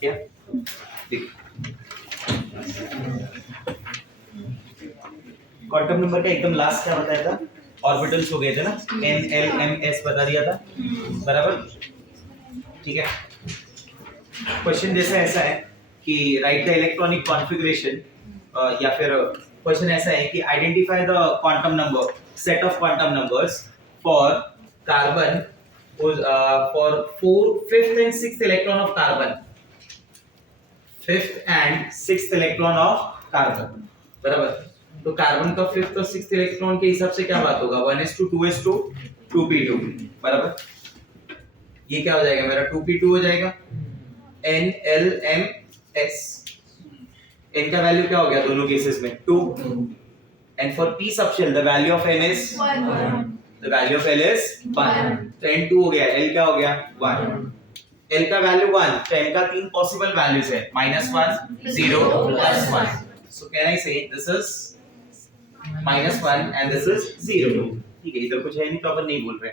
क्या देख quantum number का एकदम लास्ट क्या बताया था? ऑर्बिटल्स हो गए थे ना, n l m s बता दिया था, बराबर। ठीक है, क्वेश्चन जैसा ऐसा है कि राइट द इलेक्ट्रॉनिक कॉन्फ़िगरेशन, या फिर क्वेश्चन ऐसा है कि identify the quantum number, set of quantum numbers for carbon, for 5th and 6th electron of carbon, 5th and 6th electron of carbon, बराबर। तो कार्बन का 5th और 6th इलेक्ट्रॉन के हिसाब से क्या बात होगा? 1s2 2s2 2p2, बराबर। ये क्या हो जाएगा मेरा? 2p2 हो जाएगा, NLMS। n का वैल्यू क्या हो गया दोनों केसेस में? 2। And for p subshell the value of n is 1, the value of l is 1। तो n 2 हो गया, l क्या हो गया? 1। l का वैल्यू 1, तो n का तीन पॉसिबल वैल्यूज है, -1 0 +1। सो कैन आई से this is -1 and this is 0। ठीक है, इधर कुछ है नहीं तो अपन नहीं बोल रहे।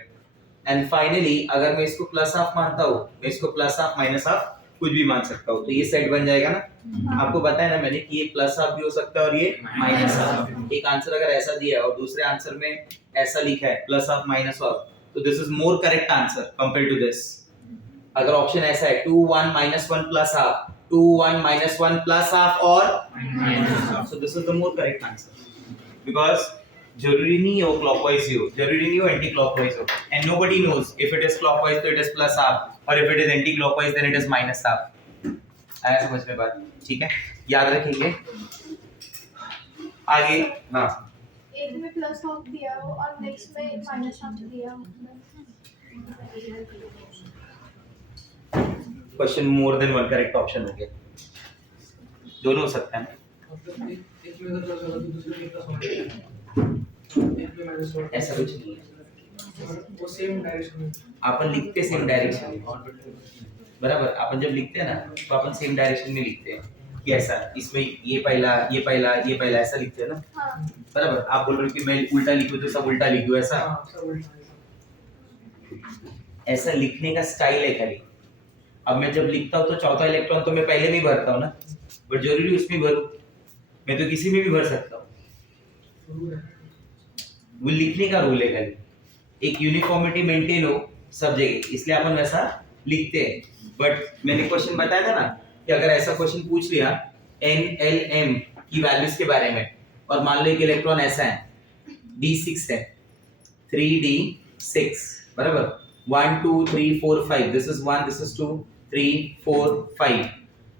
एंड फाइनली अगर मैं इसको प्लस हाफ मानता हूँ, मैं इसको प्लस हाफ माइनस हाफ कुछ भी मान सकता हूँ, तो ये सेट बन जाएगा ना। आपको बताया ना मैंने कि ये प्लस हाफ भी हो सकता है और ये माइनस हाफ। एक आंसर अगर ऐसा दिया है और दूसरे आंसर में ऐसा लिखा है प्लस हाफ माइनस हाफ, तो this is more correct answer compare to this. अगर ऑप्शन ऐसा है 2 1 -1 प्लस हाफ, 2 1 -1 प्लस हाफ और minus half, so this is the more correct answer. Because जरूरी नहीं हो क्लॉकवाइज ही हो, जरूरी नहीं हो एंटी क्लॉकवाइज हो, and nobody knows if it is clockwise तो इट इज प्लस हाफ, और if it is anti clockwise then it is minus half. आया समझ में बात? ठीक है, याद रखेंगे आगे। हाँ, एक में प्लस हाफ दिया हो और नेक्स्ट में माइनस हाफ दिया हो। Question more than one correct option हो गया, दोनों हो सकता है। ऐसा कुछ नहीं है, वो सेम डायरेक्शन में अपन लिखते सेम डायरेक्शन में, बराबर। अपन जब लिखते हैं ना तो अपन सेम डायरेक्शन में लिखते हैं कि ऐसा, इसमें ये पहला ये पहला ये पहला ऐसा लिखते हैं ना, हाँ। बराबर। आप बोल रहे हो कि मैं उल्टा लिखूं तो सब उल्टा लिखूं, ऐसा? हाँ, सब उल्टा ऐसा लिखने का स्टाइल है खाली। अब मैं जब लिखता हूँ तो चौथा इलेक्ट्रॉन तो मैं पहले नहीं भरता हूँ ना, बट जरूरी उसमें भरूं? मैं तो किसी में भी भर सकता हूँ। वो लिखने का रूल है खाली, एक यूनिफॉर्मिटी मेंटेन हो सब जगह, इसलिए अपन वैसा लिखते हैं। बट मैंने क्वेश्चन बताया था ना कि अगर ऐसा क्वेश्चन पूछ लिया NLM की वैल्यूज के बारे में, और मान लो एक इलेक्ट्रॉन ऐसा है D6 है, 3D6, बराबर। 1 2 3 4 5, this is 1, this is 2 3 4 5,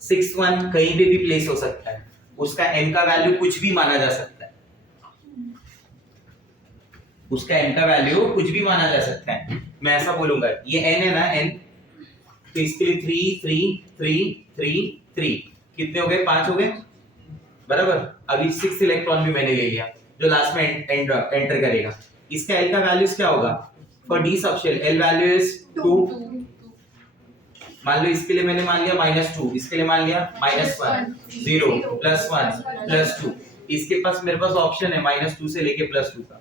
6th one कहीं पे भी प्लेस हो सकता है, उसका n का वैल्यू कुछ भी माना जा सकता है, उसका n का वैल्यू कुछ भी माना जा सकता है। मैं ऐसा बोलूंगा, ये n है ना, n, तो इसके लिए 3 3 3 3 3 कितने हो गए? 5 हो गए, बराबर। अभी 6th इलेक्ट्रॉन भी मैंने ले लिया जो लास्ट में एंटर करेगा। इसका l का वैल्यूज क्या होगा? For d subshell l value is 2। मान लो इसके लिए मैंने मान लिया -2, इसके लिए मान लिया -1 0 +1 +2। इसके पास मेरे पास ऑप्शन है -2 से लेके +2 का,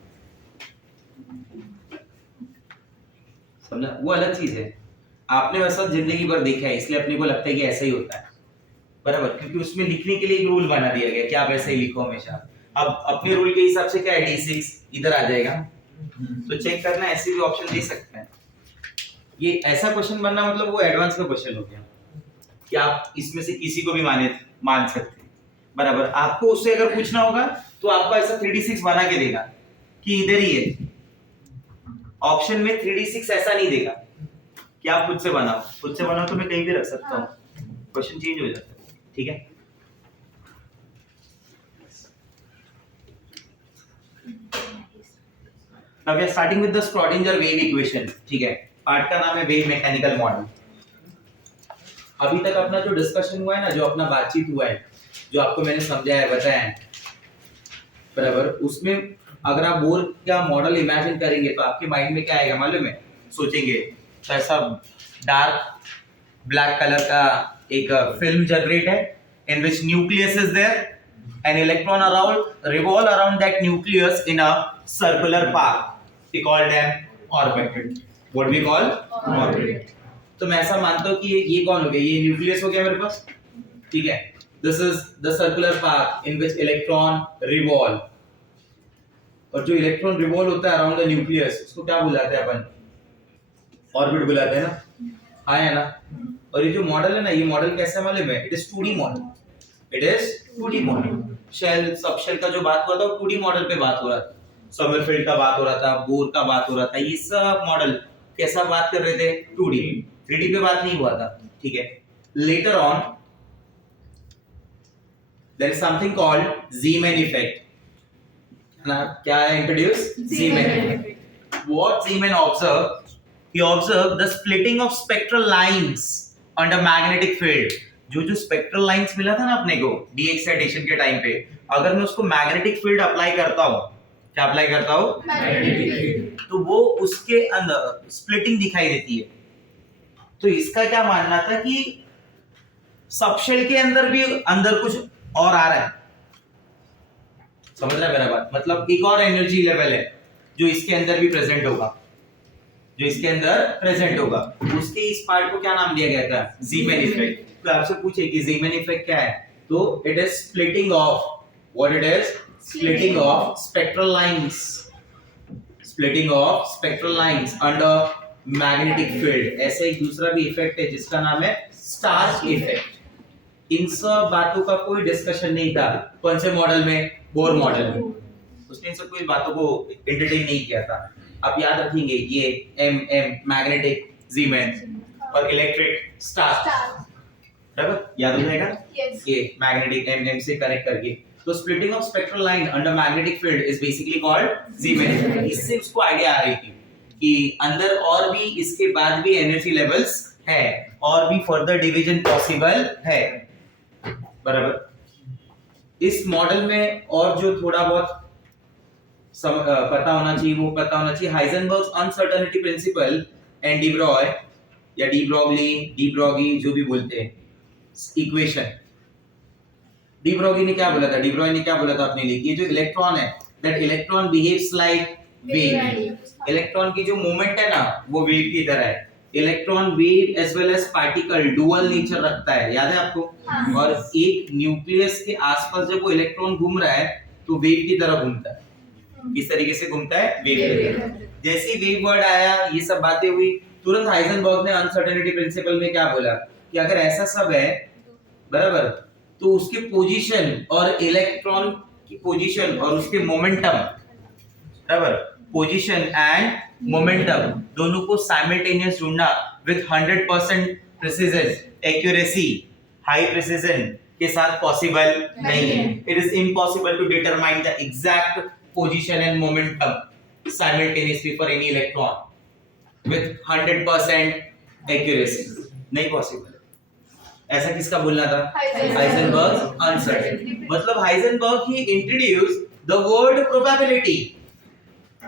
समझा? वो अलग चीज है, आपने वैसा जिंदगी भर देखा है इसलिए अपने को लगता है कि ऐसा ही होता है, बराबर। क्योंकि उसमें लिखने के लिए एक रूल बना दिया गया कि आप ऐसे ही लिखो हमेशा। अब अपने रूल के हिसाब से क्या है, D6 इधर आ जाएगा, तो चेक करना ऐसे भी ऑप्शन दे सकते हैं। ये ऐसा क्वेश्चन बनना मतलब वो एडवांस का क्वेश्चन हो गया कि आप इसमें से किसी को भी मान सकते हैं, बराबर। आपको उससे अगर पूछना होगा तो आपको ऐसा 3D6 बना के देगा कि इधर ही है, ऑप्शन में 3D6 ऐसा नहीं देगा कि आप खुद से बनाओ तो मैं कहीं भी रख सकता हूँ, क्वेश्चन चेंज हो जाता है। ठीक है, now we are starting with the Schrodinger wave equation। ठीक है, पार्ट का नाम है वेव मैकेनिकल मॉडल। अभी तक अपना जो डिस्कशन हुआ है ना, जो अपना बातचीत हुआ है, जो आपको मैंने समझाया बताया है, बराबर, उसमें अगर आप बोर का मॉडल इमेजिन करेंगे तो आपके माइंड में क्या आएगा मालूम है? सोचेंगे तो ऐसा डार्क ब्लैक कलर का एक फिल्म जनरेट है in which nucleus is there, an electron revolve around that nucleus in a circular path, we call them orbital। What we call orbit. तो मैं ऐसा मानता हूं कि ये कौन हो गया, ये न्यूक्लियस हो गया मेरे पास, ठीक है। This is the circular path in which electron revolve, और जो इलेक्ट्रॉन रिवॉल्व होता है अराउंड द न्यूक्लियस उसको क्या बुलाते हैं अपन, ऑर्बिट बुलाते हैं ना, हाँ है ना। और ये जो मॉडल है ना, ये मॉडल कैसा मालूम है, it is 2D model, it is 2D model. Shell subshell का जो बात हुआ था वो 2D मॉडल पे बात हो रहा था, समरफील्ड का बात हो रहा था, बोर का बात हो रहा था, ये सब मॉडल कैसा बात कर रहे थे, 2D, 3D पे बात नहीं हुआ था, ठीक है। Later on there is something called Zeeman effect ना, क्या है introduce, Zeeman. What Zeeman observe, he observed the splitting of spectral lines under magnetic field। जो स्पेक्ट्रल लाइंस मिला था ना अपने को डी एक्साइटेशन के टाइम पे, अगर मैं उसको मैग्नेटिक फील्ड अप्लाई करता हूं, क्या अप्लाई करता हूं, मैग्नेटिक फील्ड, तो वो उसके अंदर स्प्लिटिंग दिखाई देती है। तो इसका क्या मानना था कि सबशेल के अंदर भी अंदर कुछ और आ रहा है, समझ रहा है मेरा बात, मतलब एक और एनर्जी लेवल है जो इसके अंदर भी प्रेजेंट होगा, जो इसके अंदर प्रेजेंट होगा, उसके इस पार्ट को क्या नाम दिया गया था, ज़ीमैन इफेक्ट। तो आपसे पूछे कि ज़ीमैन इफेक्ट क्या है, तो it is splitting of, what it is, splitting of spectral lines, splitting of spectral lines under magnetic field. ऐसे एक दूसरा भी इफेक्ट है जिसका नाम है स्टार्च इफेक्ट। इन सब बातों का कोई डिस्कशन नहीं था कौन से मॉडल में, बोर मॉडल में, उसने इन सब कोई बातों को एंटरटेन नहीं किया था। आप याद रखेंगे ये एम मैग्नेटिक ज़ीमैन और इलेक्ट्रिक स्टार, बराबर याद हो जाएगा, ये मैग्नेटिक एम से कनेक्ट करके। तो splitting of spectral line under magnetic field is basically called Zeeman. इससे उसको आइडिया आ रही थी कि अंदर और भी इसके बाद भी एनर्जी लेवल्स है और भी फर्दर डिवीजन पॉसिबल है, बराबर। इस मॉडल में और जो थोड़ा बहुत पता होना चाहिए वो पता होना चाहिए, Heisenberg's uncertainty principle and de Broglie या डी ब्रॉगली, डी ब्रॉगी जो भी बोलते हैं, इक्वेशन। डी ब्रॉगी ने क्या बोला था, डी ब्रॉय ने क्या बोला था अपने लिए, ये जो इलेक्ट्रॉन है, that electron behaves like wave. Electron की जो मूवमेंट है ना वो वेव की तरह है। Electron wave as well as particle dual nature रखता है, याद है आपको। और एक न्यूक्लियस के आसपास जब वो इलेक्ट्रॉन घूम रहा है तो वेव की तरह घूमता है। किस तरीके से घूमता है, वेव। जैसे वेव वर्ड आया, ये सब बातें हुई, तुरंत हाइजेनबर्ग ने अनसर्टेनिटी प्रिंसिपल में क्या बोला कि अगर ऐसा सब है, बराबर, तो उसके पोजीशन और इलेक्ट्रॉन की पोजीशन और उसके मोमेंटम, बराबर, पोजीशन एंड मोमेंटम दोनों को साइमल्टेनियस ढूंढना with 100% precision, accuracy, high precision के साथ पॉसिबल नहीं है। It is impossible to determine the exact position and momentum simultaneously for any electron with 100% accuracy, नहीं possible। ऐसा किसका बोलना था, हाइजेनबर्ग अनसर्टेनिटी। मतलब Heisenberg he introduce the word probability,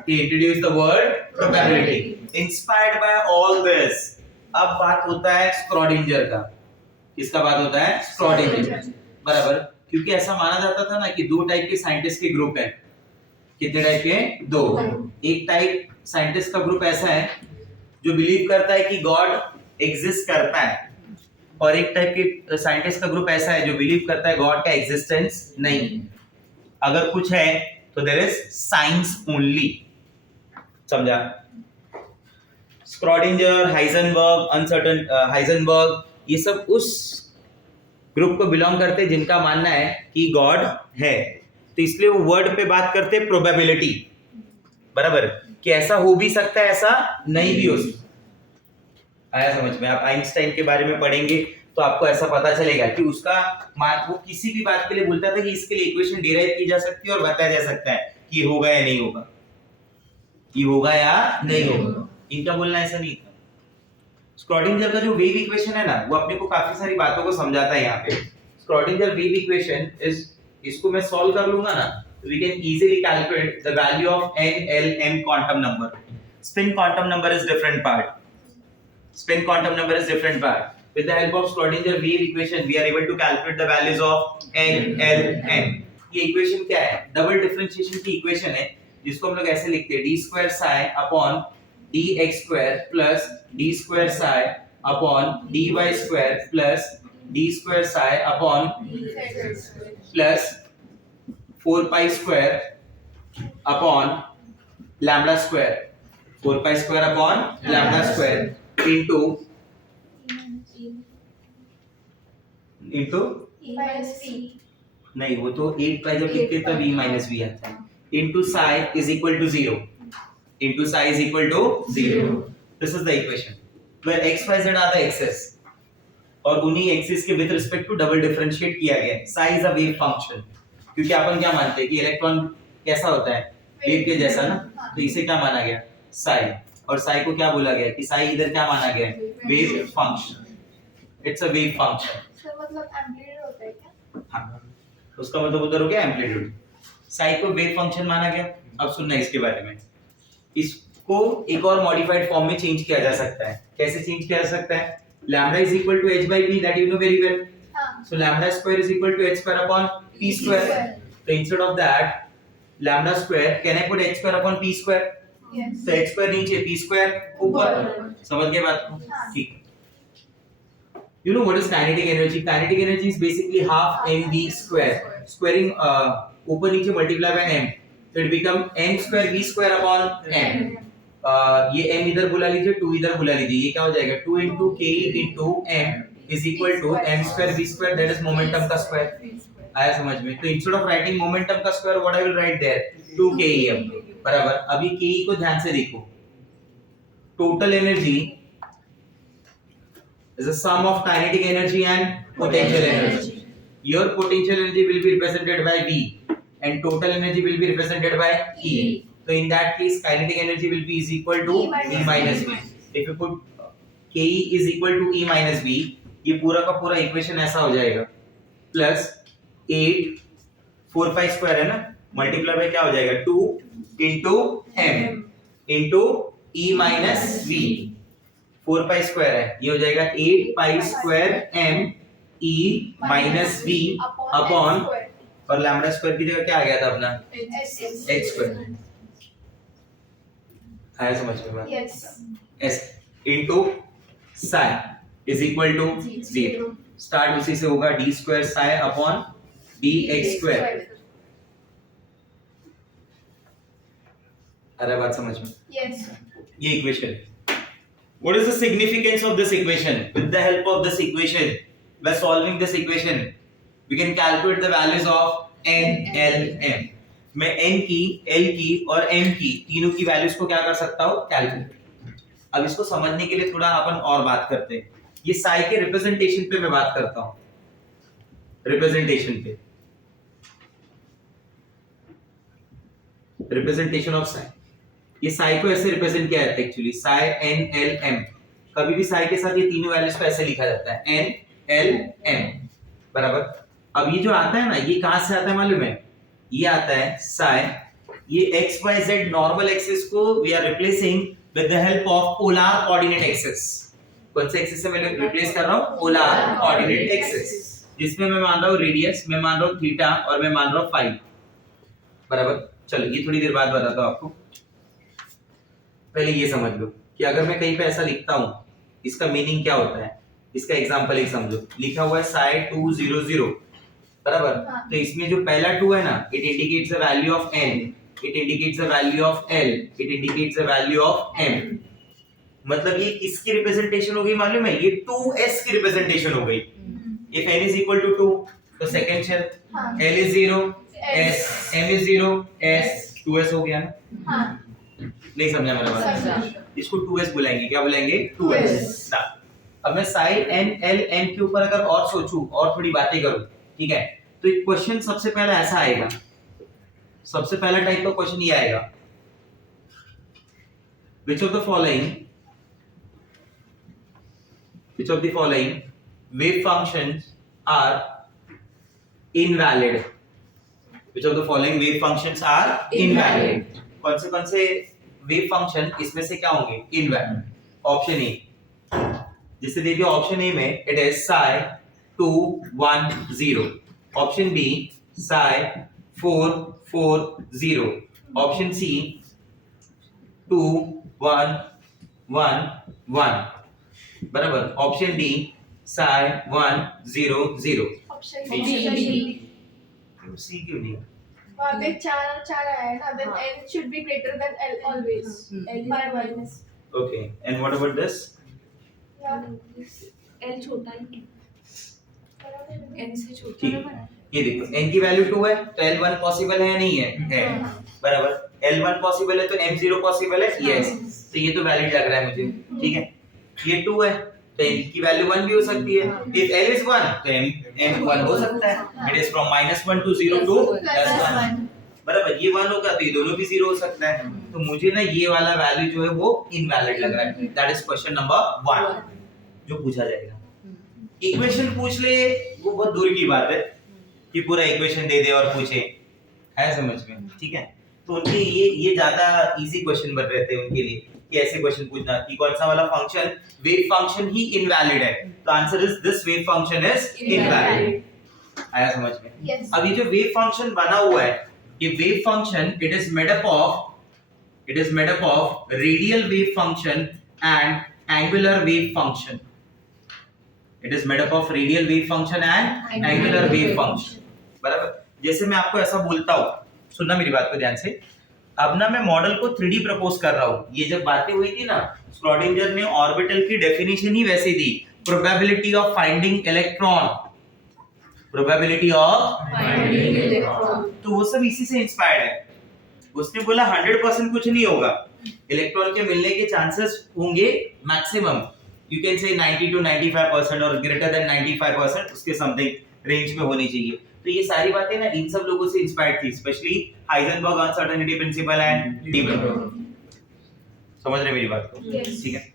he introduced the word probability inspired by all this। अब बात होता है स्क्रॉडिंजर का, किसका बात होता है, स्क्रॉडिंजर, बराबर। क्योंकि ऐसा माना जाता था ना कि दो टाइप के साइंटिस्ट के ग्रुप हैं। कितने टाइप के, दो। एक टाइप साइंटिस्ट का ग्रुप ऐसा है जो बिलीव करता है कि गॉड एग्जिस्ट करता है, और एक टाइप के साइंटिस्ट का ग्रुप ऐसा है जो बिलीव करता है गॉड का एग्जिस्टेंस नहीं। अगर कुछ है तो देयर इज साइंस ओनली, समझा। स्क्रॉडिंजर, हाइजेनबर्ग, अनसर्टेन, हाइजेनबर्ग, ये सब उस ग्रुप को बिलोंग करते हैं जिनका मानना है कि गॉड है। तो इसलिए वो वर्ड पे बात करते हैं प्रोबेबिलिटी, बराबर, कि ऐसा हो भी सकता है, ऐसा नहीं भी हो सकता। आया समझ में। आप आइंस्टाइन के बारे में पढ़ेंगे तो आपको ऐसा पता चलेगा कि उसका वो किसी भी बात के लिए बोलता था कि इसके लिए इक्वेशन डिराइव की जा सकती है और बताया जा सकता है कि ये होगा या नहीं होगा, ये होगा या नहीं होगा। इनका बोलना ऐसा नहीं था। स्क्रॉडिंजर का जो वेव इक्वेशन है ना, वो अपने को काफी सारी बातों को समझाता है यहाँ पे। स्क्रॉडिंजर वेव इक्वेशन इज, इसको मैं सॉल्व कर लूंगा ना तो we can easily calculate the value of n, l, m quantum number. Spin quantum number is different part, spin quantum number is different part. With the help of Schrodinger wave equation we are able to calculate the values of n, l, m। ये equation क्या है, double differentiation की equation है जिसको हम लोग ऐसे लिखते हैं d square psi upon dx square plus d square psi upon dy square plus d square psi upon plus 4 pi square upon lambda square, 4 pi square upon lambda square into E minus V. नहीं, वो तो 8 पाई जब लिखते तब e minus v आता है, into psi is equal to 0, into psi is equal to 0. This is the equation where x y z are the axes और उन्हीं एक्सिस के with respect to double differentiate किया गया है. Psi is a wave function, क्योंकि अपन क्या मानते हैं कि इलेक्ट्रॉन कैसा होता है, वेव के जैसा ना, तो इसे क्या माना गया, साई. और साई को क्या बोला गया कि साई इधर क्या माना गया, wave function. It's a wave function. Sir मतलब एम्पलीट्यूड होता है क्या? हाँ, उसका मतलब उधर हो गया एम्पलीट्यूड. साई को वेव फंक्शन माना गया. अब सुनना इसके बारे में. इसको एक और मॉडिफाइड फॉर्म में चेंज किया जा सकता है. कैसे चेंज किया जा सकता है? lambda is equal to h by p, that you know very well. So lambda square is equal to h square upon p square. So instead of that lambda square, can I put h square upon p square? Yes. So h square नीचे, p square ऊपर. समझ गए बात को? ठीक. You know what is kinetic energy? Kinetic energy is basically half mv square. Squaring ऊपर नीचे multiply by m, so it become m square v square upon m. ये m इधर बुला लीजिए, 2 इधर बुला लीजिए, ये क्या हो जाएगा, 2 into k into m is equal to m square v square, that is momentum का square. आया समझ में? तो instead of writing momentum का square, what I will write there, 2 KEM बराबर. अभी ke को ध्यान से देखो. Total energy is the sum of kinetic energy and potential energy. Your potential energy will be represented by V and total energy will be represented by E. So in that case, kinetic energy will be is equal to E minus V. If you put Ke is equal to E minus V, ये पूरा का पूरा equation ऐसा हो जाएगा, plus 8 4 pi square है ना, multiply by क्या हो जाएगा, 2 into m into E minus V. 4 pi square है, ये हो जाएगा 8 pi square m E minus V upon, और लैम्बडा स्क्वायर की जगह क्या आ गया था अपना, h स्क्वायर. आया समझ में बात? Yes. s into psi is equal to 0. Start उसी से होगा, d square psi upon dx square. अरे बात समझ में? Yes. ये equation. What is the significance of this equation? With the help of this equation, by solving this equation, we can calculate the values of n, l, m. मैं n की, l की और m की तीनों की values को क्या कर सकता हूँ, कैलकुलेट. अब इसको समझने के लिए थोड़ा अपन और बात करते हैं. ये साई के रिप्रेजेंटेशन पे मैं बात करता हूँ. रिप्रेजेंटेशन पे, रिप्रेजेंटेशन ऑफ साई. ये साई को ऐसे रिप्रेजेंट किया जाता है actually, Sai n l m. कभी भी साई के साथ ये तीनों वैल्यूज को ऐसे लिखा जाता है, n l m बराबर. अब ये जो आता है ना, ये कहां से आता है मालूम है, ये आता है साई. ये x y z normal axis को we are replacing with the help of polar coordinate axis. कौन से एक्सिस से मैं रिप्लेस कर रहा हूं, पोलर कोऑर्डिनेट एक्सिस, जिसमें मैं मान रहा हूं रेडियस, मैं मान रहा हूं थीटा और मैं मान रहा हूं फाई बराबर. चलो ये थोड़ी देर बाद बताता हूं आपको. पहले ये समझ लो कि अगर मैं कहीं पे ऐसा लिखता हूं, इसका मीनिंग क्या होता है. इसका एग्जांपल एक समझो. लिखा हुआ है साई 200 बराबर. तो इसमें जो पहला 2 है ना, it indicates the value of n, it indicates the value of l, it indicates the value of m. मतलब ये किसकी रिप्रेजेंटेशन हो गई मालूम है, ये 2s की रिप्रेजेंटेशन हो गई. If n is equal to 2, तो second shell l is 0, s, m is 0, s, 2s हो गया ना. हाँ. नहीं समझा मेरा बात? इसको 2s बुलाएंगे, क्या बुलाएंगे, 2s. अब मैं साई n l m के ऊपर अगर और सोचूं और थोड़ी बातें करूं, ठीक है, तो एक क्वेश्चन सबसे पहला ऐसा आएगा, सबसे पहला टाइप का क्वेश्चन ये आएगा, which of the following wave functions are invalid? Which of the following wave functions are invalid? कौन से वेव फंक्शन इसमें से क्या होंगे, इनवैलिड. ऑप्शन ए, जिससे देखिए ऑप्शन ए में it is psi 210, option B psi 440, option C 210, 1 1 बराबर option D psi 1 0 0 option C क्यों नहीं वहाँ पे 4 आया है ना, then n should be greater than L always. L by 1. Okay and what about this L छोटा है एन से छोटा ठीक ना बड़ा ये देखो n की वैल्यू 2 है तो L1 पॉसिबल है या नहीं है बराबर L1 पॉसिबल है तो M0 पॉसिबल है यस तो ये तो वैलिड लग रहा है मुझे ठीक है ये 2 है तो n की वैल्यू 1 भी हो सकती है इफ L is 1 तो M 1 हो सकता है it is from -1 to 0 to +1 बराबर ये 1 होगा तो ये दोनों भी 0 हो सकता है तो मुझे ना ये वाला वैल्यू जो है वो इनवैलिड लग रहा है दैट इज क्वेश्चन नंबर 1 जो पूछा जाएगा इक्वेशन पूछ ले वो बहुत दूर की बात है कि पूरा इक्वेशन दे दे और पूछे है समझ में ठीक है तो उनके ये ज्यादा इजी क्वेश्चन बन रहे थे उनके लिए कि ऐसे क्वेश्चन पूछना कि कौन सा वाला फंक्शन वेव फंक्शन ही इनवैलिड है तो answer is this wave function is invalid आया समझ में Yes. अब ये जो वेव फंक्शन बना हुआ है ये wave function it is made up of radial wave function and angular wave function it is made up of radial wave function and angular wave function बराबर जैसे मैं आपको ऐसा बोलता हूँ सुनना मेरी बात को ध्यान से अब ना मैं मॉडल को 3D प्रपोज कर रहा हूँ ये जब बातें हुई थी ना श्रोडिंगर ने ऑर्बिटल की डेफिनेशन ही वैसी दी प्रोबेबिलिटी ऑफ फाइंडिंग इलेक्ट्रॉन तो वो सब इसी से इंस्पायर्ड है उसने बोला 100% कुछ नहीं होगा इलेक्ट्रॉन के मिलने के चांसेस होंगे maximum you can say 90 to 95% और ग्रेटर देन 95% उसके समथिंग रेंज में होनी चाहिए तो ये सारी बातें ना इन सब लोगों से इंस्पायर्ड थी specially Heisenberg uncertainty principle and de Broglie समझ रहे मेरी बात को Yes. ठीक है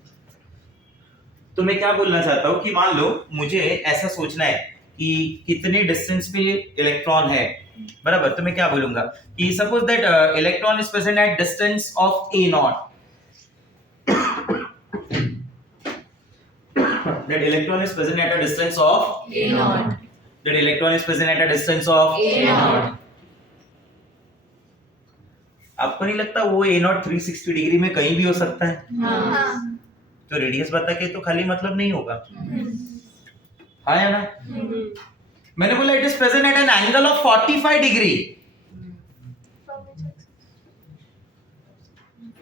तो मैं क्या बोलना चाहता हूँ कि मान लो मुझे ऐसा सोचना है कि कितने डिस्टेंस पे इलेक्ट्रॉन है बराबर तो मैं क्या बोलूंगा कि suppose that electron is present at distance of a naught that electron is present at a distance of that electron is present at a distance of आपको नहीं लगता वो a naught 360 डिग्री में कहीं भी हो सकता है हाँ. तो रेडियस बता के तो खाली मतलब नहीं होगा हाँ या ना मैंने बोला it is present at an angle of 45 degree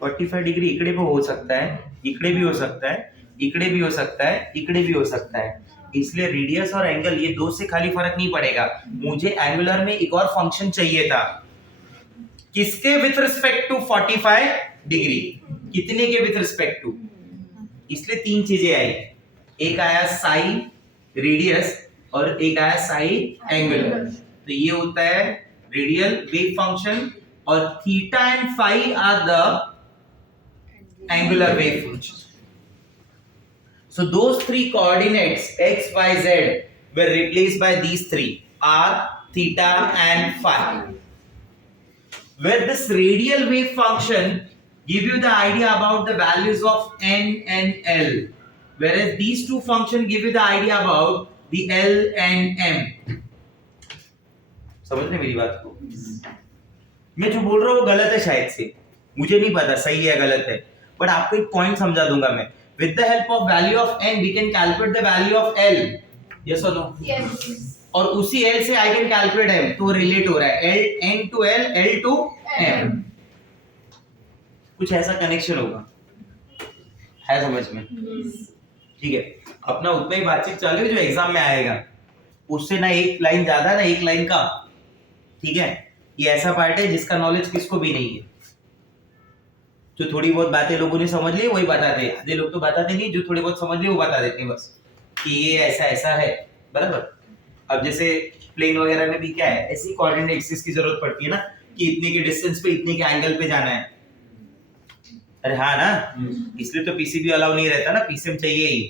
45 degree इकड़े पे हो सकता है इकड़े भी हो सकता है इकड़े भी हो सकता है इकड़े भी हो सकता है इसलिए रेडियस और एंगल ये दो से खाली फर्क नहीं पड़ेगा मुझे एंगुलर में एक और फंक्शन चाहिए था किसके विथ रिस्पेक्ट टू 45 डिग्री कितने के विथ रिस्पेक्ट टू इसलिए तीन चीजें आई एक आया साई रेडियस और एक आया साई एंगुलर तो ये होता है रेडियल वेव फंक्शन और theta and phi are the angular wave function so those three coordinates x y z were replaced by these three r theta and phi where this radial wave function give you the idea about the values of n and l whereas these two functions give you the idea about the l and m समझ रहे मेरी बात को मैं जो बोल रहा हूँ वो गलत है शायद से मुझे नहीं पता सही है गलत है बट आपको एक पॉइंट समझा दूंगा मैं with the help of value of n we can calculate the value of l yes or no Yes. और उसी l से I can calculate m तो रिलेट हो रहा है l n to l l to m कुछ ऐसा connection होगा है समझ में ठीक है अपना उतना ही बातचीत चल रही है जो एग्जाम में आएगा उससे ना एक लाइन ज्यादा ना एक लाइन का ठीक है ये ऐसा पार्ट है जिसका नॉलेज किसको भी नहीं है जो थोड़ी बहुत बातें लोगों ने समझ ली वही बताते हैं आधे लोग तो बताते नहीं जो थोड़ी बहुत समझ ली वो बता देते हैं बस कि ये ऐसा ऐसा है बराबर अब जैसे प्लेन वगैरह में भी क्या है ऐसी कोऑर्डिनेट एक्सिस की जरूरत पड़ती है ना कि इतने के डिस्टेंस पे इतने के एंगल पे जाना है अरे हाँ ना इसलिए तो पीसीबी अलाउ नहीं रहता ना पीसीएम चाहिए ही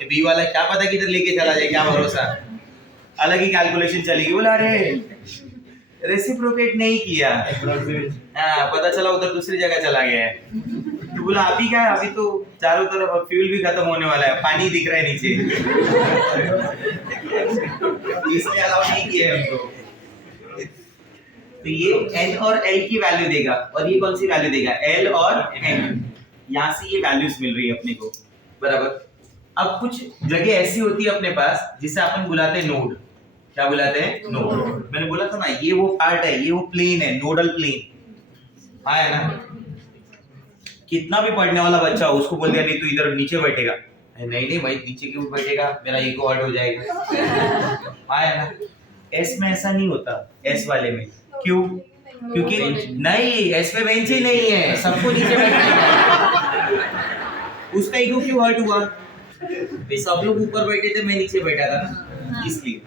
ये बी वाला क्या पता किधर लेके चला जाए क्या भरोसा अलग ही कैलकुलेशन चलेगी बोला अरे रेसिप्रोकेट नहीं किया हाँ पता चला उधर दूसरी जगह चला गया है तो बोला अभी क्या है अभी तो चारों तरफ फ्यूल भी खत्म होने वाला है पानी दिख रहा है नीचे इसलिए अलाउ नहीं किया है हमको तो ये n और l की वैल्यू देगा और ये कौन सी वैल्यू देगा l और m यहाँ से ये वैल्यूज मिल रही है अपने को, बराबर। अब कुछ जगह ऐसी होती है अपने पास जिसे अपन बुलाते हैं नोड। क्या बुलाते हैं? नोड। मैंने बोला था ना, ये वो पार्ट है, ये वो प्लेन है, नोडल प्लेन। हाँ है ना? कितना भी पढ़ने वाला बच्चा हो, उसको बोल दिया नहीं तू इधर नीचे बैठेगा, नहीं नहीं भाई नीचे क्यों बैठेगा, मेरा ईगो हर्ट हो जाएगा। हाँ है ना? एस में ऐसा नहीं होता, एस वाले में। क्यों? क्योंकि नहीं, एस में बेंच ही नहीं है, सबको नीचे बैठना है। उसका ईगो क्यों हर्ट हुआ? सब लोग ऊपर बैठे थे, मैं नीचे बैठा था ना, इसलिए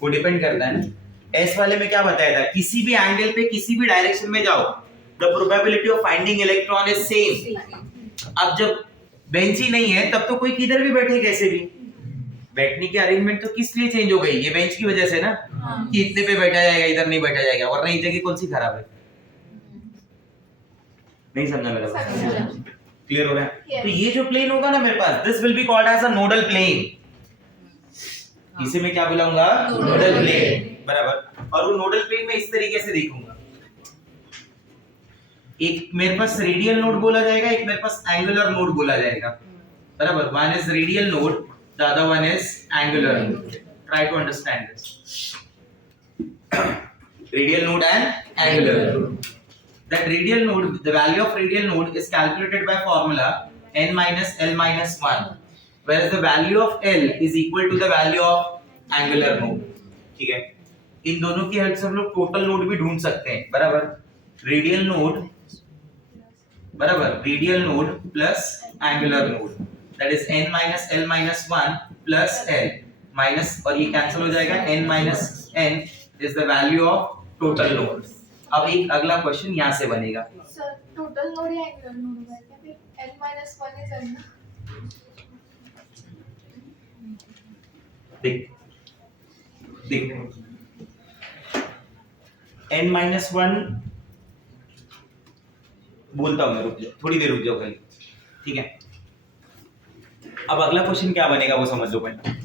वो डिपेंड करता है ना। एस वाले में क्या बताया था, किसी भी एंगल पे किसी भी डायरेक्शन में जाओ, the probability of finding electron is same. अब जब बेंच ही नहीं है तब तो कोई किधर भी बैठे, कैसे भी बैठने की अरेंजमेंट तो किस लिए चेंज हो गई? ये बेंच की वजह से ना, कि इतने पे बैठा जाएगा, इधर नहीं बैठा जाएगा, वरना ये जगह कौन सी खराब है? नहीं समझा मेरा बात? क्लियर हो रहा है? Yes. तो ये जो प्लेन होगा ना मेरे पास, this will be called as a nodal plane. इसे मैं क्या बुलाऊंगा? नोडल प्लेन, बराबर। और वो नोडल प्लेन में इस तरीके से देखूंगा, एक मेरे पास रेडियल नोड बोला जाएगा, एक मेरे पास एंगुलर नोड बोला जाएगा, बराबर। One is radial node, the other one is angular node. Try to understand this. Radial node and angular node. That radial node, the value of radial node is calculated by formula n minus L minus 1, whereas the value of L is equal to the value of angular node. ठीक है? इन दोनों की help से हम लोग total node भी ढूंढ सकते हैं, बराबर। रेडियल नोड, बराबर, radial node plus angular node, that is n minus L minus 1 plus L minus, और ये कैंसिल हो जाएगा, n minus n is the value of total node. अब एक अगला क्वेश्चन यहाँ से बनेगा, सर टोटल नोड या एंगुलर नोड होगा क्या? फिर n minus 1 इज n ना? देख देख, n minus 1 बोलता हूँ मैं, रुक जाओ थोड़ी देर, रुक जाओ खाली, ठीक है। अब अगला क्वेश्चन क्या बनेगा वो समझ लो पहले।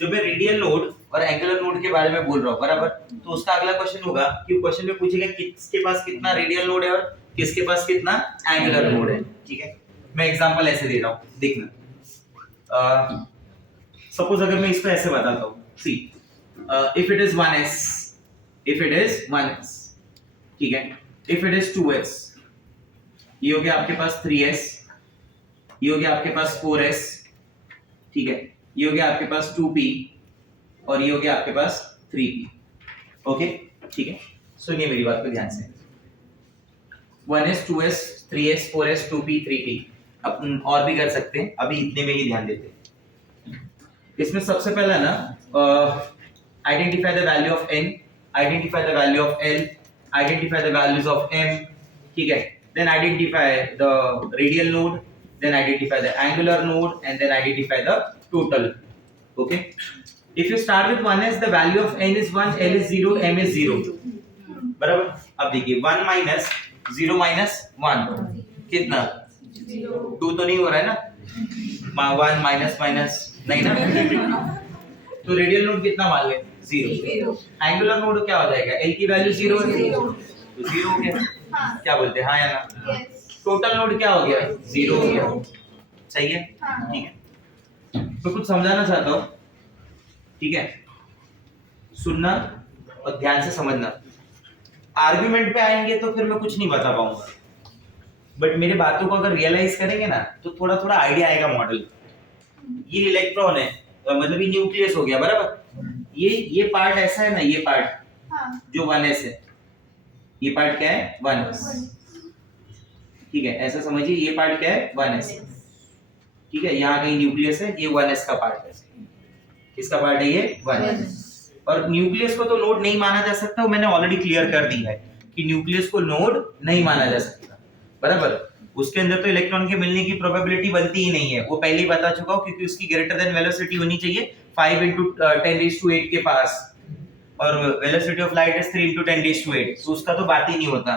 जब मैं रेडियल नोड और एंगुलर नोड के बारे में बोल रहा हूँ, बराबर, तो उसका अगला क्वेश्चन होगा कि क्वेश्चन में पूछेगा किसके पास कितना रेडियल नोड है और किसके पास कितना एंगुलर नोड है, ठीक है। मैं एग्जांपल ऐसे दे रहा हूँ, देखना। सपोज अगर मैं इसको ऐसे बताता हूँ, see, if it is 1s, if it is 1s, ठीक है, इफ इट इज 2s, ये हो गया आपके पास 3s, ये हो गया आपके पास 4s, ठीक है, ये हो गया आपके पास 2p, और ये हो गया आपके पास 3p। ओके, ठीक है, सुनिए मेरी बात को ध्यान से। 1s 2s 3s 4s 2p 3p, अपन और भी कर सकते हैं, अभी इतने में ही ध्यान देते हैं। इसमें सबसे पहला ना, identify the value of n, identify the value of l, identify the values of m, ठीक है, then identify the radial node, then identify the angular node, and then identify the total. Okay, if you start with 1s, the value of n is 1, l is 0, m is 0, बराबर। अब देखिए 1 minus 0 minus 1 कितना? 2 तो नहीं हो रहा है ना, 1 minus minus नहीं ना, तो रेडियल नोड कितना मान ले? 0। एंगुलर नोड क्या हो जाएगा? l की वैल्यू 0 है, तो 0 हो गया। हाँ। क्या बोलते हैं, हाँ या ना? यस। टोटल नोड क्या हो गया? 0 हो गया, सही है, हाँ। ठीक है। तो कुछ समझाना चाहता हूँ, ठीक है, सुनना और ध्यान से समझना। आर्गुमेंट पे आएंगे तो फिर मैं कुछ नहीं बता पाऊंगा, बट मेरे बातों को अगर रियलाइज करेंगे ना तो थोड़ा थोड़ा आइडिया आएगा मॉडल। ये इलेक्ट्रॉन है, मतलब ये न्यूक्लियस हो गया, बराबर। ये पार्ट ऐसा है ना, ये पार्ट हाँ। जो 1s है, ये पार्ट क्या है? 1s, ठीक है, ऐसा समझिए, ये पार्ट क्या है? 1s, ठीक है, यहाँ कहीं न्यूक्लियस है, ये 1s का पार्ट है। किसका पार्ट है ये? 1s। और न्यूक्लियस को तो नोड नहीं माना जा सकता, वो मैंने ऑलरेडी क्लियर कर दी है कि न्यूक्लियस को नोड नहीं माना जा सकता, बराबर। उसके अंदर तो इलेक्ट्रॉन के मिलने की प्रोबेबिलिटी बनती ही नहीं है, वो पहले ही बता चुका हूँ, क्योंकि उसकी ग्रेटर देन वेलोसिटी होनी चाहिए 5 × 10⁸ के पास, और वेलोसिटी ऑफ लाइट इज 3 × 10⁸, तो उसका तो बात ही नहीं होता,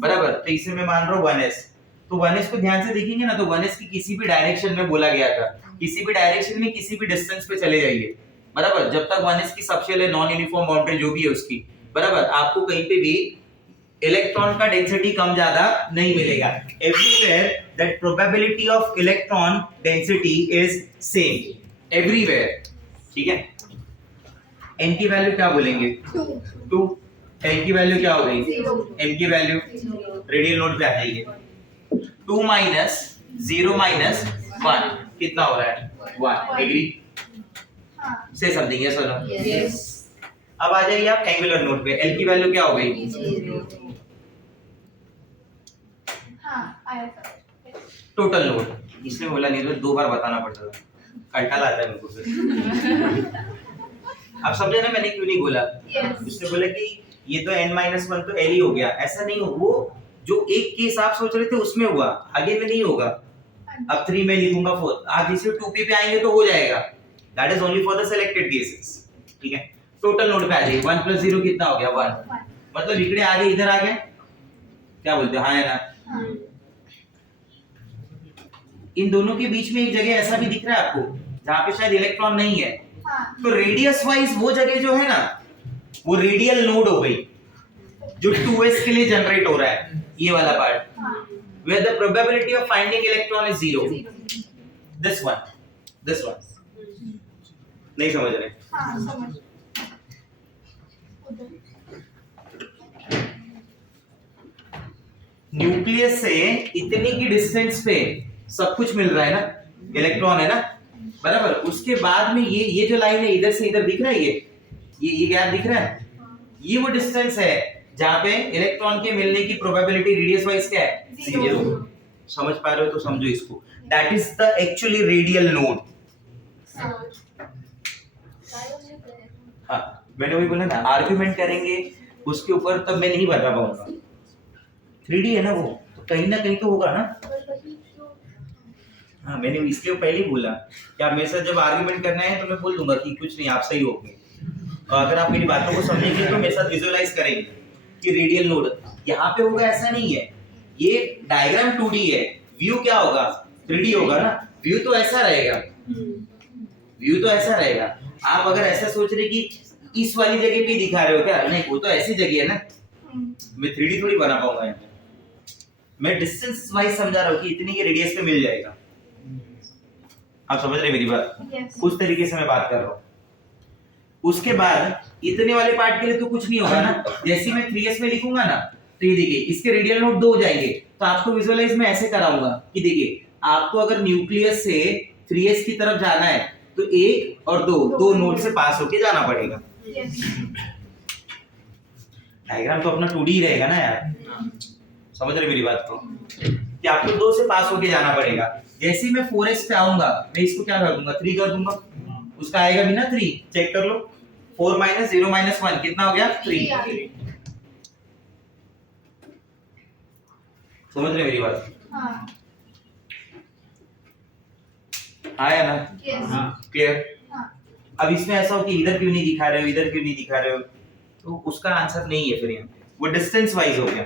बराबर। तो इसे मैं मान रहा हूँ 1s। तो 1s को ध्यान से देखेंगे ना, तो 1s की किसी भी डायरेक्शन में बोला गया था, किसी भी डायरेक्शन में किसी भी डिस्टेंस पे चले जाइए, बराबर। जब तक 1s की सबशेल है, नॉन यूनिफॉर्म बाउंड्री जो भी है उसकी, बराबर, आपको कहीं पे भी इलेक्ट्रॉन का डेंसिटी कम ज्यादा नहीं मिलेगा। Everywhere that probability of electron density is same everywhere, ठीक है। n की वैल्यू क्या बोलेंगे? 2। n की वैल्यू क्या हो गई? 0। m की वैल्यू रेडियल नोड पे आ जाएगी। 2 माइनस 0 माइनस 1 कितना हो रहा है? 1। एग्री? से समथिंग, यस और नो? यस। अब आ जाइए आप एंगुलर नोड पे। l की वैल्यू क्या हो गई? 0। हाँ आया समझ। Total node. इसने बोला नहीं तो 2 बार बताना पड़ता था, कंटाल आता है मेरे को फिर। आप समझे ना मैंने क्यों नहीं बोला? Yes. उसने बोला कि ये तो n-1 तो l ही हो गया, ऐसा नहीं हो, वो जो एक केस आप सोच रहे थे उसमें हुआ, आगे में नहीं होगा। अब 3 में लिखूंगा 4, आप जिसे 2p पे आएंगे तो हो जाएगा। That is only for the selected cases, ठीक है। टोटल नोड पे आ जाइए। 1 + 0 कितना हो गया? 1। मतलब इकडे आ गए, इधर आ गए, क्या बोलते हैं? हाँ या ना? इन दोनों के बीच में एक जगह ऐसा भी दिख रहा है आपको जहां पे शायद इलेक्ट्रॉन नहीं है, तो रेडियस वाइज वो जगह जो है ना, वो रेडियल नोड हो गई, जो 2s के लिए जनरेट हो रहा है, ये वाला part, where the probability of finding electron is 0. this one नहीं समझ रहे? हाँ समझ। न्यूक्लियस से इतनी की डिस्टेंस पे सब कुछ मिल रहा है ना, इलेक्ट्रॉन है ना, बराबर। उसके बाद में ये जो लाइन है इधर से इधर दिख रहा है, ये गैप दिख रहा है, ये वो डिस्टेंस है जहां पे इलेक्ट्रॉन के मिलने की प्रोबेबिलिटी रेडियस वाइज क्या है? 0। समझ पा रहे हो तो समझो इसको। That is the actually radial node. हाँ मैंने वही बोला ना, आर्गुमेंट करेंगे उसके ऊपर तब मैं नहीं बता पाऊंगा। 3D है ना वो, तो कहीं ना कहीं तो होगा ना। हाँ मैंने इसलिए पहले ही बोला कि आप मेरे साथ जब आर्गुमेंट करना है तो मैं बोल दूंगा कि कुछ नहीं, आप सही होंगे। और अगर आप मेरी बातों को समझेंगे तो मेरे साथ विजुअलाइज करेंगे कि रेडियल नोड यहाँ पे होगा, ऐसा नहीं है। ये डायग्राम 2D है, व्यू क्या होगा? 3D होगा ना। व्यू तो ऐसा रहेगा, व्यू तो ऐसा रहेगा। आप अगर ऐसा सोच रहे कि इस वाली जगह पे दिखा रहे हो क्या? नहीं, वो तो ऐसी जगह है ना, मैं 3D थोड़ी बना पाऊंगा यहाँ पे। मैं डिस्टेंस वाइज समझा रहा हूँ कि इतनी के रेडियस पे मिल जाएगा। आप समझ रहे मेरी बात? Yes. उस तरीके से मैं बात कर रहा हूँ। उसके बाद इतने वाले पार्ट के लिए तो कुछ नहीं होगा ना। जैसे मैं 3s में लिखूंगा ना, तो ये देखिए इसके रेडियल नोड 2 हो जाएंगे। तो आपको विजुअलाइज मैं ऐसे कराऊंगा कि देखिए आपको अगर न्यूक्लियस से 3s की तरफ जाना है तो 1 और 2 नोड से पास होके जाना पड़ेगा। डायग्राम तो अपना 2D ही रहेगा ना यार, समझ रहे मेरी बात को? कि आपको 2 से पास होके जाना पड़ेगा। जैसे ही मैं 4s पे आऊंगा, मैं इसको क्या कर दूंगा? 3 कर दूंगा। उसका आएगा भी ना 3, चेक कर लो। 4 - 0 - 1 कितना हो गया? 3। समझ रहे मेरी बात? हाँ आया ना? Yes. क्लियर? हाँ अब इसमें ऐसा हो कि इधर क्यों नहीं दिखा रहे हो, इधर क्यों नहीं दिखा रहे हो, तो उसका आंसर नहीं है फिर यहाँ पे, वो डिस्टेंस वाइज हो गया।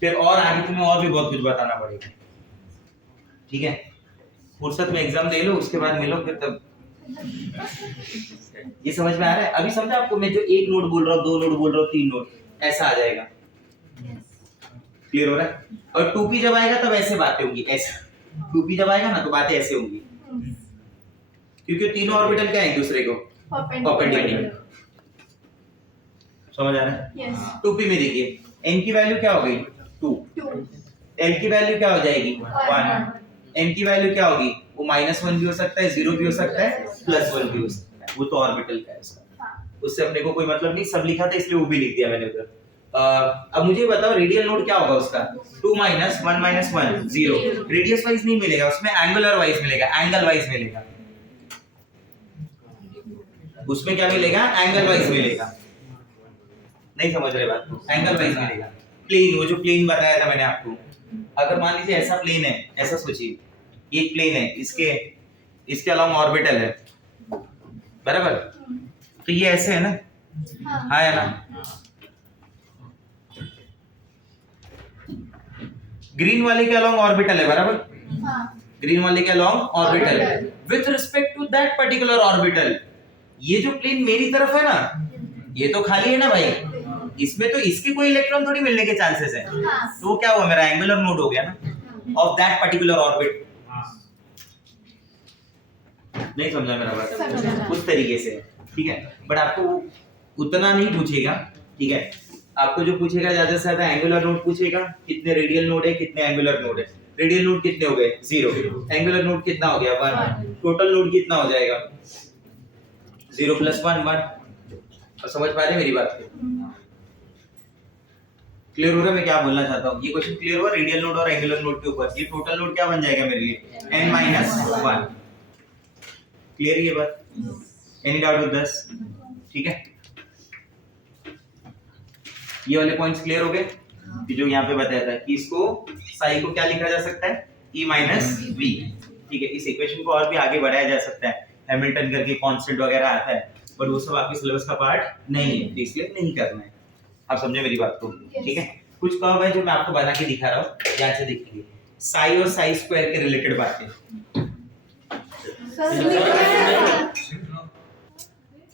फिर और आगे तुम्हें और भी बहुत कुछ बताना पड़ेगा, ठीक है। फुर्सत में एग्जाम दे लो, उसके बाद मिलो फिर तब। ये समझ में आ रहा है? अभी समझा आपको? मैं जो 1 नोड बोल रहा हूँ, 2 नोड बोल रहा हूँ, 3 नोड, ऐसा आ जाएगा। क्लियर हो रहा है? और 2p जब आएगा तब ऐसे बातें होंगी, ऐसे 2p जब आएगा ना तो बातें ऐसे होंगी, क्योंकि तीनों ऑर्बिटल क्या है एक दूसरे को परपेंडिकुलर। समझ आ रहा है? Yes. 2p में देखिए n की वैल्यू क्या हो गई? 2। 2. l की वैल्यू क्या हो जाएगी? 1। m की वैल्यू क्या होगी? वो -1 भी हो सकता है, 0 भी हो सकता है, +1 भी हो सकता है। वो तो ऑर्बिटल का है उसका, उससे अपने को कोई मतलब नहीं। सब लिखा था इसलिए वो भी लिख दिया मैंने उधर। अब मुझे बताओ रेडियल नोड क्या होगा उसका? 2 - 1 - 1 0। रेडियस वाइज नहीं मिलेगा उसमें, एंगुलर वाइज मिलेगा, एंगल वाइज मिलेगा। उसमें क्या मिलेगा? एंगल वाइज मिलेगा। नहीं समझ रहे बात को? एंगल वाइज मिलेगा। प्लेन, वो जो प्लेन बताया था मैंने आपको, अगर मान लीजिए ऐसा प्लेन है, ऐसा सोचिए, एक प्लेन है, इसके अलोंग ऑर्बिटल है, बराबर? तो ये ऐसे है ना, हाँ या ना? ग्रीन वाले के अलोंग ऑर्बिटल है, बराबर? ग्रीन वाले के along orbital with respect to that particular orbital. ये जो प्लेन मेरी तरफ है ना, ये तो खाली है ना भाई, इसमें तो इसके कोई इलेक्ट्रॉन थोड़ी मिलने के चांसेस है, हाँ। तो वो क्या हुआ, मेरा एंगुलर नोड हो गया ना ऑफ दैट पर्टिकुलर ऑर्बिट। नहीं समझा मेरा बात? उस तरीके से, ठीक है। बट आपको उतना नहीं पूछेगा, ठीक है। आपको जो पूछेगा ज्यादा से ज्यादा एंगुलर नोड पूछेगा, कितने रेडियल नोड है, कितने एंगुलर नोड है। रेडियल नोड कितने हो गए? 0। एंगुलर नोड कितना हो गया? 1। टोटल नोड कितना हो जाएगा? 0 + 1 1। और समझ पा रहे मेरी बात को? क्लियर हो रहा है मैं क्या बोलना चाहता हूँ? ये क्वेश्चन क्लियर हुआ रेडियल नोड और एंगुलर नोड के ऊपर। ये टोटल नोड क्या बन जाएगा मेरे लिए? n-1। क्लियर ये बात? Any doubt with this? ठीक है, ये वाले पॉइंट्स क्लियर हो गए कि जो यहाँ पे बताया था कि इसको साई को क्या लिखा जा सकता है? E - v। ठीक है, इस इक्वेशन को और भी आगे बढ़ाया जा सकता है, हैमिल्टन करके कांस्टेंट वगैरह आता है, पर वो सब आपके सिलेबस का पार्ट नहीं है, तो इसलिए नहीं करना है। आप समझे मेरी बात को? ठीक है, कुछ कर्व है जो मैं आपको बना के दिखा रहा हूँ, ध्यान से देखिए। साई और साई स्क्वायर के रिलेटेड बातें।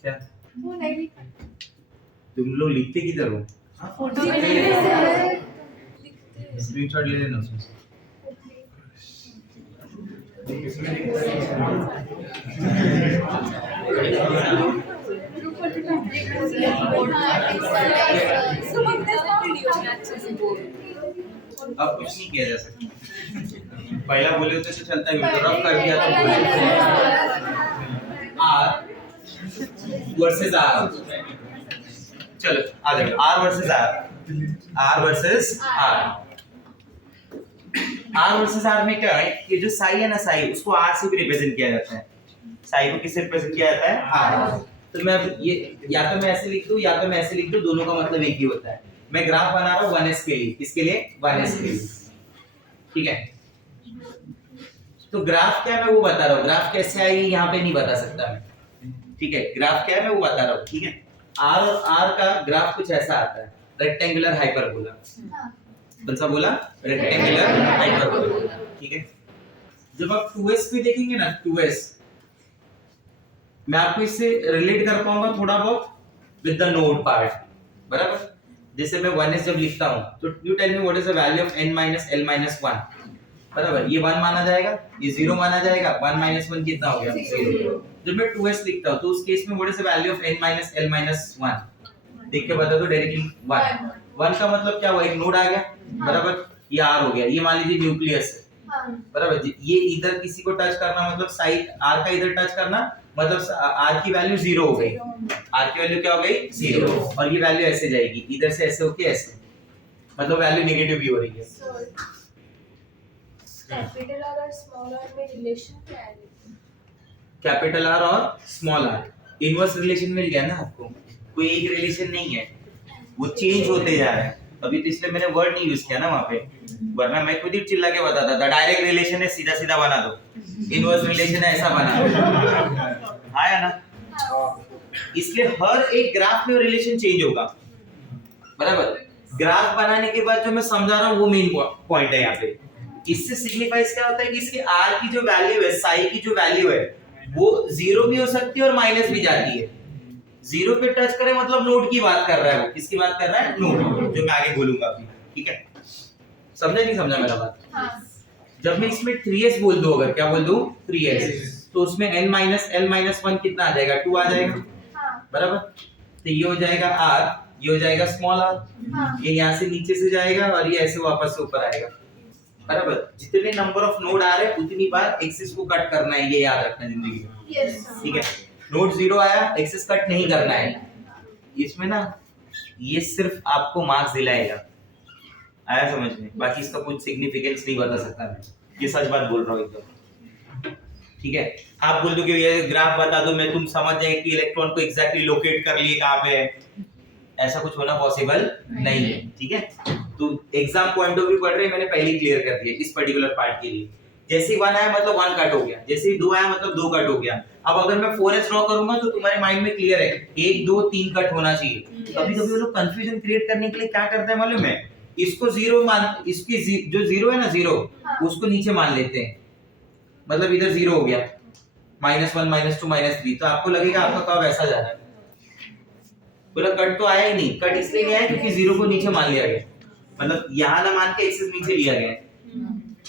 क्या वो नहीं लिखा। तुम लोग लिखते किधर हो? फोटो स्क्रीनशॉट ले लेना उसमें से। अब कुछ नहीं किया जा सकता। पहला बोले होते तो चलता है, रफ कर दिया तो बोले R वर्सेस R। चलो आ जाओ, R versus R। R versus R। R versus R में क्या है कि जो साई है ना, साई उसको R से भी रिप्रेजेंट किया जाता है। साई को किससे रिप्रेजेंट किया जाता है? R। तो मैं अब ये या तो मैं ऐसे लिख दूं या तो मैं ऐसे लिख दूं, दोनों का मतलब एक ही होता है। मैं ग्राफ बना रहा हूं 1s के लिए, किसके लिए? 1s के लिए, ठीक है। तो ग्राफ क्या है मैं वो बता रहा हूं, ग्राफ कैसे आई यहाँ पे नहीं बता सकता मैं, ठीक है। ग्राफ क्या है मैं वो बता रहा हूं, ठीक है। R और R का ग्राफ कुछ ऐसा आता है, रेक्टेंगुलर हाइपरबोला। कौन सा बोला? रेक्टेंगुलर हाइपरबोला, ठीक है। जब आप 2s पे देखेंगे ना, 2s मैं आपको इससे रिलेट कर पाऊंगा थोड़ा बहुत विद द नोड पार्ट, बराबर। जैसे मैं 1s जब लिखता हूं तो you tell me what is the value of n - l - 1, बराबर। ये 1 माना जाएगा, ये 0 माना जाएगा। 1 - 1 कितना हो गया? 0। जब मैं 2s लिखता हूं तो उस केस में what is the value of n - l - 1? देख के बता दो डायरेक्टली। 1 का मतलब क्या हुआ? एक नोड आ गया, बराबर। ये R हो गया, ये मान लीजिए न्यूक्लियस है, बराबर। ये इधर किसी को टच करना मतलब साइड R का इधर टच करना मतलब R की वैल्यू 0 हो गई। R की वैल्यू क्या हो गई? 0। और ये वैल्यू ऐसे जाएगी, इधर से ऐसे होके ऐसे, मतलब वैल्यू नेगेटिव भी हो रही है। कैपिटल R और स्मॉल r में रिलेशन क्या है? कैपिटल R और स्मॉल r इनवर्स रिलेशन मिल गया ना आपको, कोई एक रिलेशन नहीं है, वो चेंज होते जा रहे हैं। अभी तो इसलिए मैंने वर्ड नहीं यूज किया ना वहां पे, वरना मैं खुद ही चिल्ला के बताता था डायरेक्ट रिलेशन है, सीधा सीधा बना दो। इनवर्स रिलेशन है, ऐसा बना दो। आया ना? इसलिए हर एक ग्राफ में रिलेशन चेंज होगा, बराबर। ग्राफ बनाने के बाद जो मैं समझा रहा हूँ वो मेन पॉइंट है यहाँ पे। इससे सिग्निफाइज क्या होता है कि इसके R की जो वैल्यू है, साई की जो वैल्यू है, वो 0 भी हो सकती है और माइनस भी जाती है। 0 पे टच करे मतलब नोड की बात कर रहा है वो। किसकी बात कर रहा है? नोड, जो मैं आगे बोलूंगा अभी, ठीक है। समझा नहीं समझा मेरा बात? हाँ। जब मैं इसमें 3s बोल दूं, अगर क्या बोल दूं? 3s, तो उसमें n - l - 1 कितना आ जाएगा? 2 आ जाएगा, बराबर। तो ये हो जाएगा R, ये हो जाएगा स्मॉल r, ये यहाँ से नीचे से जाएगा और ये ऐसे वापस से ऊपर आएगा, बराबर। जितने नंबर ऑफ नोड आ रहे हैं उतनी बार एक्सिस को कट करना है, ये याद रखना जिंदगी में, ठीक है। नोड 0 आया, एक्सिस कट नहीं करना है। इसमें ना ये सिर्फ आपको मार्क्स दिलाएगा, आया समझ में? बाकी इसका कुछ सिग्निफिकेंस नहीं बता सकता मैं, ये सच बात बोल रहा हूँ एकदम, ठीक है। आप बोल दो कि ये ग्राफ बता दो, मैं तुम समझ जाए कि इलेक्ट्रॉन को एग्जैक्टली लोकेट कर लिए कहाँ पे है, ऐसा कुछ होना पॉसिबल नहीं है, ठीक है। तो एग्जाम पॉइंट ऑफ व्यू पढ़ रहे, मैंने पहले ही क्लियर कर दिया इस पर्टिकुलर पार्ट के लिए। जैसे ही 1 आया मतलब 1 कट हो गया, जैसे ही 2 आया मतलब 2 कट हो गया। अब अगर मैं 4s ड्रॉ करूंगा तो तुम्हारे माइंड में क्लियर है 1 2 3 कट होना चाहिए। कभी कभी वो लोग कंफ्यूजन क्रिएट करने के लिए क्या करते हैं मालूम है? इसको 0 मान, इसकी जो 0 है ना 0, उसको नीचे मान लेते हैं, मतलब इधर 0 हो गया, -1 -2 -3, तो आपको लगेगा आपका कर्व ऐसा जा रहा है, पूरा कट तो आया ही नहीं, कट इसलिए नहीं आया क्योंकि जीरो को नीचे मान लिया गया, मतलब यहाँ ना मान के एक्सेस नीचे लिया गया है।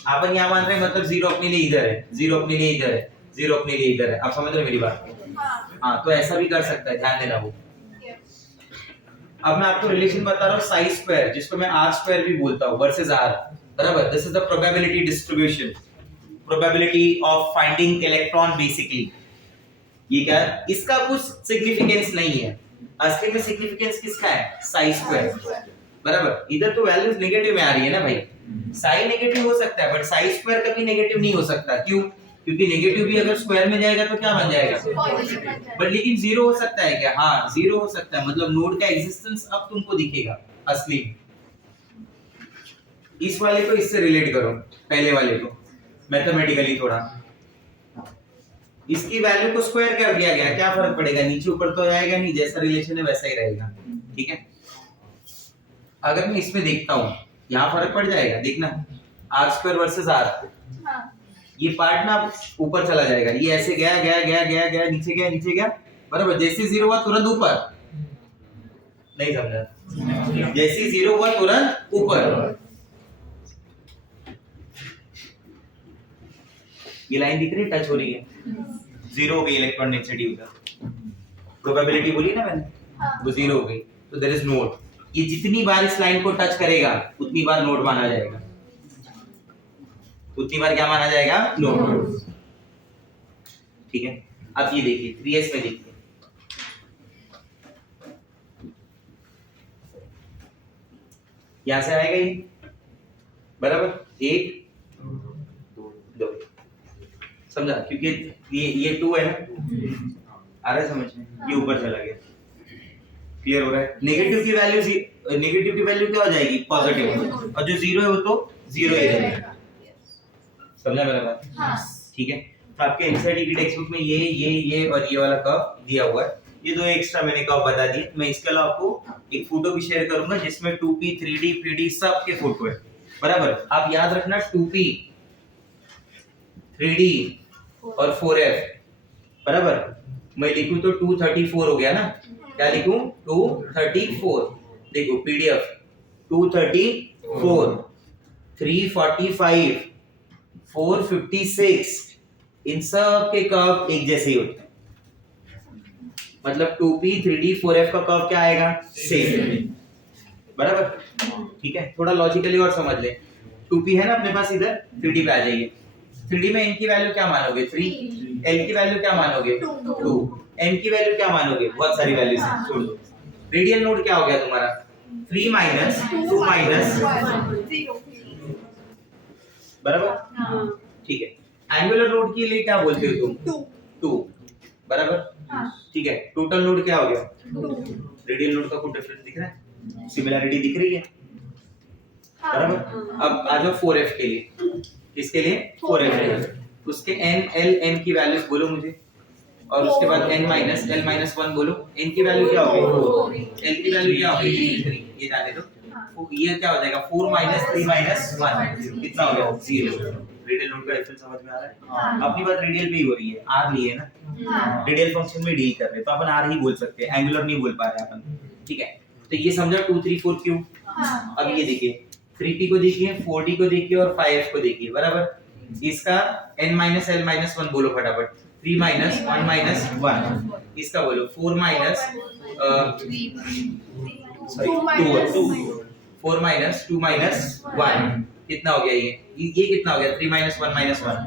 अपन यहाँ मान रहे हैं मतलब जीरो अपने लिए इधर है, जीरो अपने लिए इधर है, जीरो अपने लिए इधर है। आप समझ रहे हो मेरी बात को? हाँ, तो ऐसा भी कर सकता है, ध्यान देना वो। अब मैं आपको रिलेशन बता रहा हूँ साई स्क्वायर, जिसको मैं आर स्क्वायर भी बोलता हूँ, वर्सेस आर, बराबर। This is the probability distribution, probability of finding electron basically. ये क्या है? इसका कुछ सिग्निफिकेंस नहीं है, असली में सिग्निफिकेंस किसका है? साई स्क्वायर, बराबर। इधर तो वैल्यूज नेगेटिव में आ रही है ना भाई, साई नेगेटिव हो सकता है बट साई स्क्वायर कभी नेगेटिव नहीं हो सकता। क्यों? क्योंकि नेगेटिव भी अगर स्क्वायर में जाएगा तो क्या बन जाएगा? बट लेकिन जीरो हो सकता है क्या? हाँ, जीरो हो सकता है, मतलब नोड का एग्जिस्टेंस अब तुमको दिखेगा असली में। इस वाले को इससे रिलेट करो, पहले वाले को मैथमेटिकली थोड़ा। इसकी वैल्यू को स्क्वायर कर दिया गया, क्या फर्क पड़ेगा? नीचे ऊपर तो जाएगा नहीं, जैसा रिलेशन है वैसा ही रहेगा, ठीक है। अगर मैं इसमें देखता हूँ, यहाँ फर्क पड़ जाएगा, देखना, आर स्क्वायर वर्सेस आर। ये पार्ट ना ऊपर चला जाएगा, ये ऐसे गया गया गया गया गया, नीचे गया नीचे गया, बराबर। जैसे जीरो हुआ तुरंत ऊपर, नहीं समझा? जैसे जीरो हुआ तुरंत ऊपर। ये लाइन दिख रही है, टच हो रही है, जीरो हो गई इलेक्ट्रॉन डेंसिटी उधर। प्रोबेबिलिटी बोली ना मैंने, वो जीरो हो गई, तो देयर इज नोड। ये जितनी बार इस लाइन को टच करेगा उतनी बार नोड माना जाएगा, उतनी बार क्या माना जाएगा? नोड, ठीक है। अब ये देखिए 3s में देखिए, यहां से आएगा ये, बराबर, एक दो, समझा? क्योंकि ये 2 है ना, आ रहा है समझ में? ये ऊपर चला गया, क्लियर हो रहा है? नेगेटिव की वैल्यू क्या हो जाएगी? पॉजिटिव, और जो जीरो है वो तो जीरो ही रहेगा। समझा मेरा बात? ठीक है। तो आपके एनसीईआरटी की टेक्स्ट बुक में ये और ये वाला कर्व दिया हुआ है। ये दो एक्स्ट्रा मैंने कर्व बता दिए। मैं इसके अलावा आपको एक फोटो भी शेयर करूंगा जिसमें 2p 3d 3d सब के फोटो है, बराबर। आप याद रखना 2p 3d और 4f, बराबर। मैं लिखूं तो 234 हो गया ना, क्या लिखूं? 234। देखो पीडीएफ 234, 345, 456, इन सब के कर्व एक जैसे ही होते हैं, मतलब 2p 3d 4f का कर्व क्या आएगा? सेम, बराबर, ठीक है। थोड़ा लॉजिकली और समझ ले, 2p है ना अपने पास, इधर 3d पे आ जाइए। 3d में n की वैल्यू क्या मानोगे? 3, l की वैल्यू क्या मानोगे? 2, m की वैल्यू क्या मानोगे? बहुत सारी वैल्यूज हैं, छोड़ दो। रेडियल नोड क्या हो गया तुम्हारा? 3 माइनस 2 माइनस 0, बराबर, ठीक है। एंगुलर नोड के लिए क्या बोलते हो तुम? 2, बराबर, ठीक है। टोटल नोड क्या हो गया? 2, रेडियल नोड का कोई डिफरेंस दिख रहा है? सिमिलरिटी दिख रही है, बराबर। अब आ जाओ 4f के लिए, किसके लिए? 4f के लिए। उसके n l m की वैल्यूज बोलो मुझे, और उसके बाद n माइनस l माइनस 1 बोलो। n की वैल्यू क्या होगी? l की वैल्यू क्या होगी? 3, ये जाने दो। ये क्या हो जाएगा? 4 माइनस 3 माइनस 1, कितना हो गया? 0। रेडियल नोड का डिफरेंस समझ में आ रहा है? अपनी बात रेडियल पे ही हो रही है, r लिए ना, रेडियल फंक्शन में डील कर रहे हैं, तो अपन r ही बोल सकते हैं, एंगुलर नहीं बोल पा रहे अपन, ठीक है। तो ये समझा 2 3 4 क्यों? अब ये देखिए 3p को देखिए, 4d को देखिए और 5f को देखिए, बराबर। इसका n माइनस l माइनस 1 बोलो फटाफट। 3 माइनस 1 माइनस 1, इसका बोलो 4 माइनस 2, 4 माइनस 2 माइनस 1, कितना हो गया? ये कितना हो गया? 3 minus 1 minus 1,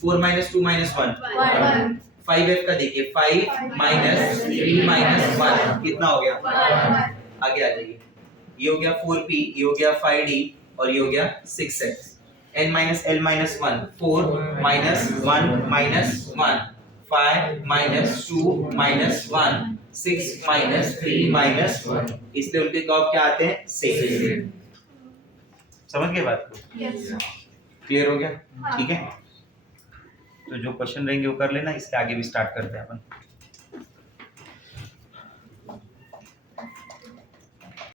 4 minus 2 minus 1, 5f का देखिए, 5 माइनस 3 माइनस 1, कितना हो गया? आगे आ जाइए, ये हो गया 4p, ये हो गया 5d और ये हो गया 6x। n minus l minus 1, 4 minus 1 minus 1, 5 minus 2 minus 1, 6 minus 3 minus 1, इसलिए उनके कर्व क्या आते हैं? सेम। समझ गए बात को? क्लियर हो गया? ठीक है। तो जो क्वेश्चन रहेंगे वो कर लेना, इसके आगे भी स्टार्ट करते हैं अपन।